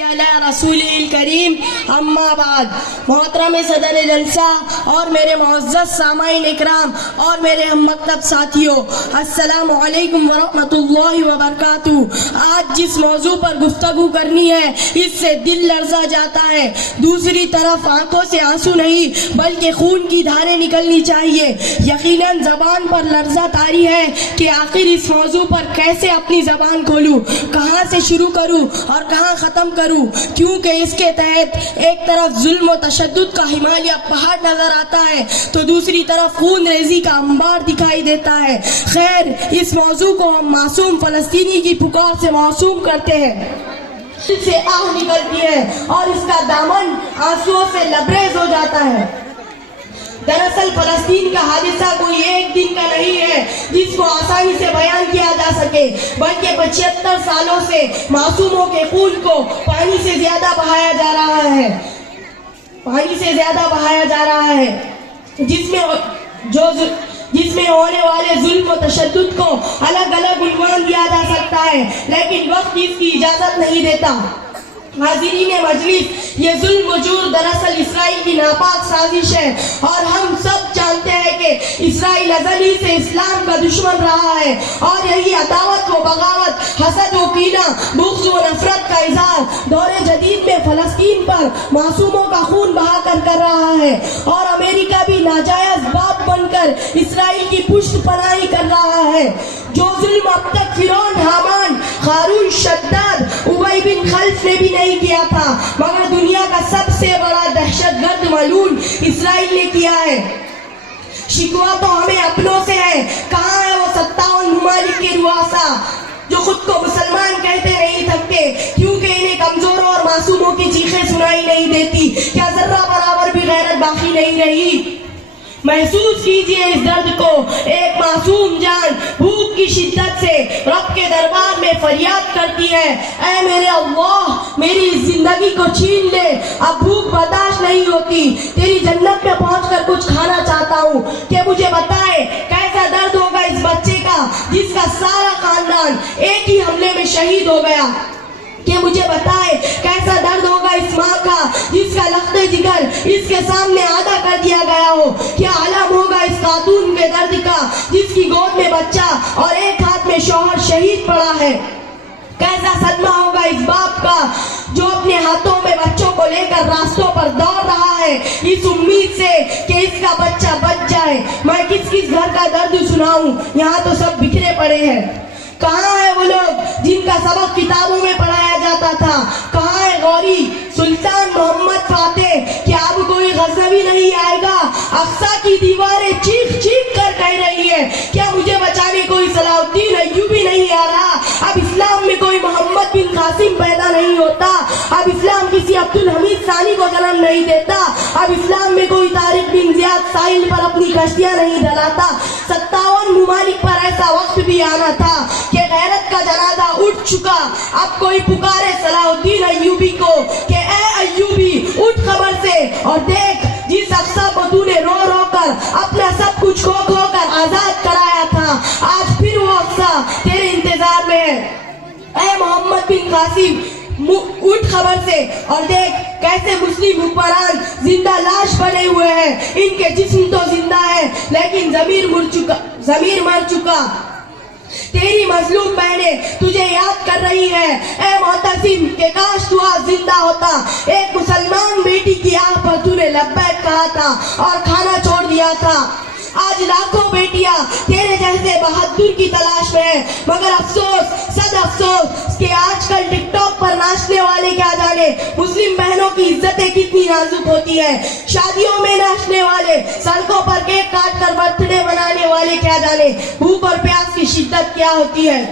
رسول الکریم اما بعد. محترم صدر جلسہ اور میرے معزز سامعین اکرام اور میرے ہم مکتب ساتھیوں، السلام علیکم ورحمۃ اللہ وبرکاتہ. آج جس موضوع پر گفتگو کرنی ہے اس سے دل لرزا جاتا ہے. دوسری طرف آنکھوں سے آنسو نہیں بلکہ خون کی دھاریں نکلنی چاہیے. یقیناً زبان پر لرزہ طاری ہے کہ آخر اس موضوع پر کیسے اپنی زبان کھولوں، کہاں سے شروع کروں اور کہاں ختم کروں، کیونکہ اس کے تحت ایک طرف ظلم و تشدد کا ہمالیہ پہاڑ نظر آتا ہے تو دوسری طرف خون ریزی کا انبار دکھائی دیتا ہے. خیر، اس موضوع کو ہم معصوم فلسطینی کی پکار سے موسوم کرتے ہیں. دل سے آہ نکلتی ہے اور اس کا دامن آنسوؤں سے لبریز ہو جاتا ہے. دراصل فلسطین کا حادثہ کوئی ایک دن کا نہیں ہے جس کو آسانی سے بیان کیا جا سکے، بلکہ 75 سالوں سے معصوموں کے خون کو پانی سے زیادہ بہایا جا رہا ہے، جس میں ہونے والے ظلم و تشدد کو الگ الگ عنوان دیا جا سکتا ہے، لیکن وقت اس کی اجازت نہیں دیتا. حاضرین مجلس، یہ ظلم و جور دراصل اسرائیل کی ناپاک سازش ہے اور ہم سب جانتے ہیں کہ اسرائیل ازلی سے اسلام کا دشمن رہا ہے اور یہی عداوت و بغاوت، حسد و کینہ، بغض و نفرت کا اظہار دور جدید میں فلسطین پر معصوموں کا خون بہا کر رہا ہے. اور امریکہ بھی ناجائز باپ بن کر اسرائیل کی پشت پناہی کر رہا ہے. جو ظلم اب تک فرعون، حامان، قارون، شداد، ابی بن خلف نے بھی نہیں کیا تھا، مگر دنیا کا سب سے بڑا دہشت گرد ملعون اسرائیل نے کیا ہے. شکوہ تو ہمیں اپنوں سے ہے. کہاں ہے وہ 57 ممالک کے رؤساء جو خود کو مسلمان کہتے نہیں تھکتے، کیونکہ انہیں کمزوروں اور معصوموں کی چیخیں سنائی نہیں دیتی؟ کیا ذرہ برابر بھی غیرت باقی نہیں رہی؟ محسوس کیجئے اس درد کو. ایک معصوم جان بھوک کی شدت سے رب کے دربار میں فریاد کرتی ہے، اے میرے اللہ، میری زندگی کو چھین لے، اب بھوک برداشت نہیں ہوتی، تیری جنت میں پہنچ کر کچھ کھانا چاہتا ہوں. کہ مجھے بتائے کیسا درد ہوگا اس بچے کا جس کا سارا خاندان ایک ہی حملے میں شہید ہو گیا. کہ مجھے بتائے کیسا درد ہوگا اس ماں کا جس کا لخت جگر اس کے سامنے آدھا کر دیا گیا ہو. کیا عالم ہوگا اس خاتون کے درد کا جس کی گود میں بچہ اور ایک ہاتھ میں شوہر شہید پڑا ہے. کیسا صدمہ ہوگا اس باپ کا جو اپنے ہاتھوں میں بچوں کو لے کر راستوں پر دوڑ رہا ہے اس امید سے کہ اس کا بچہ بچ جائے. میں کس گھر کا درد سناؤں، یہاں تو سب بکھرے پڑے ہیں. کہاں ہے وہ لوگ جن کا سبق کتابوں میں پڑھایا جاتا تھا؟ کہاں ہے غوری، سلطان محمد فاتح؟ کیا اب کوئی غزنوی نہیں آئے گا؟ اقصی کی دیواریں چیخ چیخ کر کہہ رہی ہے، کیا مجھے بچانے کوئی صلاح الدین ایوبی نہیں آ رہا؟ اب اسلام میں کوئی محمد بن قاسم پیدا نہیں ہوتا، اب اسلام کسی عبد الحمید ثانی کو جنم نہیں دیتا، اب اسلام میں کوئی طارق بن زیاد ساحل پر اپنی کشتیاں نہیں ڈلاتا. 57 ممالک پر ایسا وقت بھی آنا تھا کہ غیرت کا جنازہ اٹھ چکا. اب کوئی پکارے صلاح الدین ایوبی کو کہ اے ایوبی اٹھ خبر سے اور دیکھ، جس اقصی کو تو نے رو رو کر اپنا سب کچھ کھو کھو کر آزاد کرایا تھا، آج پھر وہ اقصی تیرے انتظار میں ہے. اے محمد بن قاسم، اٹھ خبر سے اور دیکھ کیسے مسلم حکمران زندہ لاش بنے ہوئے ہیں. ان کے جسم تو زندہ ہے لیکن ضمیر مر چکا. تیری مظلوم بہنیں تجھے یاد کر رہی ہے، اے معتصم، کہ کاش تو آج زندہ ہوتا. ایک مسلمان بیٹی کی آہ پر تو نے لبیک کہا تھا اور کھانا چھوڑ دیا تھا. آج لاکھوں بیٹیاں تیرے جیسے بہادر کی تلاش میں ہیں، مگر افسوس، صد افسوس کہ آج کل ٹک ٹاک پر ناچنے والے کیا جانے مسلم بہنوں کی عزتیں کتنی نازک ہوتی ہیں. شادیوں میں ناچنے والے، سڑکوں پر کیک کاٹ کر برتھ ڈے منانے والے کیا جانے بھوک اور پیاس کی شدت کیا ہوتی ہے.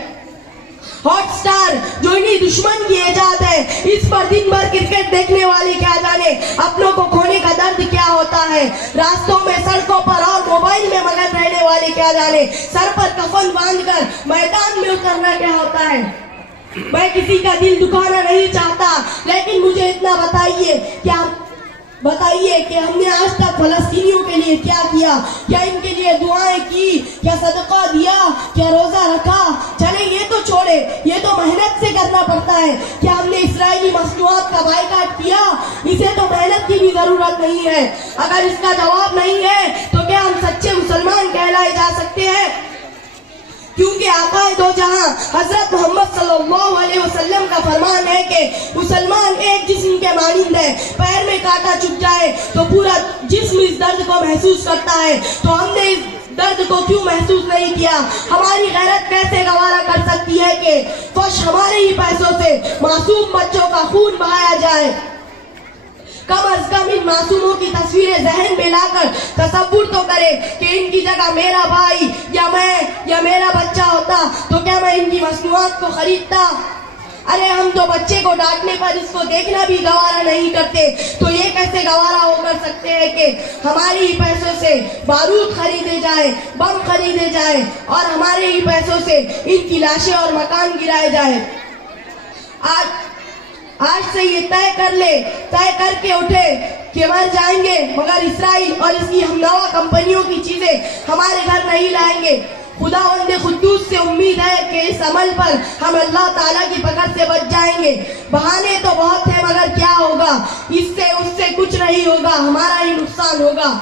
ہاٹ سٹار جو انہی دشمن کی ایجاد ہے، اس پر دن بھر کرکٹ دیکھنے والے کیا جانے اپنوں کو کھونے کا درد کیا ہوتا ہے. راستوں میں، سڑکوں پر اور موبائل میں مگن رہنے والے کیا جانے سر پر کفن باندھ کر میدان میں اترنا کیا ہوتا ہے. میں کسی کا دل دکھانا نہیں چاہتا، لیکن مجھے اتنا بتائیے، بتائیے کہ ہم نے آج تک فلسطینیوں کے لیے کیا کیا؟ کیا ان کے لیے دعائیں کی؟ کیا صدقہ دیا؟ کیا روزہ رکھا؟ چلے یہ تو چھوڑے، یہ تو محنت سے کرنا پڑتا ہے۔ کیا ہم نے اسرائیلی مصنوعات کا بائیکاٹ کیا؟ اسے تو محنت کی بھی ضرورت نہیں ہے۔ اگر اس کا جواب نہیں ہے تو کیا ہم سچے مسلمان کہلائے جا سکتے ہیں؟ کیونکہ آقا دو جہاں حضرت محمد صلی اللہ علیہ وسلم کا فرمان ہے کہ مسلمان ایک جسم کے مانند ہے، پیر میں کانٹا چبھ جائے تو پورا جسم اس درد کو محسوس کرتا ہے۔ تو ہم نے اس درد کو کیوں محسوس نہیں کیا؟ ہماری غیرت کیسے گوارا کر سکتی ہے کہ فش ہمارے ہی پیسوں سے معصوم بچوں کا خون بہایا جائے؟ کم از کم ان معصوموں کی تصویریں ذہن میں لا کر تصور تو کرے کہ ان کی جگہ میرا بھائی یا میں یا میرا بچہ ہوتا تو کیا میں ان کی مصنوعات کو خریدتا؟ ارے ہم تو بچے کو ڈانٹنے پر اس کو دیکھنا بھی گوارا نہیں کرتے، تو یہ کیسے گوارا ہو کر سکتے ہیں کہ ہمارے ہی پیسوں سے بارود خریدے جائے، بم خریدے جائے اور ہمارے ہی پیسوں سے ان کی لاشیں اور مکان گرائے جائے؟ آج سے یہ طے کر کے اٹھے کہ مر جائیں گے مگر اسرائیل اور اس کی ہمنوا کمپنیوں کی چیزیں ہمارے گھر نہیں لائیں گے۔ خداوند قدوس سے امید ہے کہ اس عمل پر ہم اللہ تعالیٰ کی پکڑ سے بچ جائیں گے۔ بہانے تو بہت ہیں مگر کیا ہوگا؟ اس سے کچھ نہیں ہوگا، ہمارا ہی نقصان ہوگا۔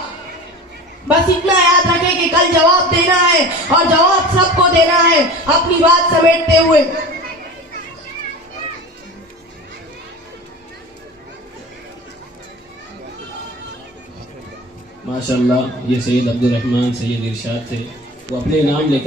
بس اتنا یاد رکھے کہ کل جواب دینا ہے اور جواب سب کو دینا ہے۔ اپنی بات سمیٹتے ہوئے ماشاءاللہ یہ سید عبد الرحمن سید ارشاد تھے، وہ اپنے نام لے کر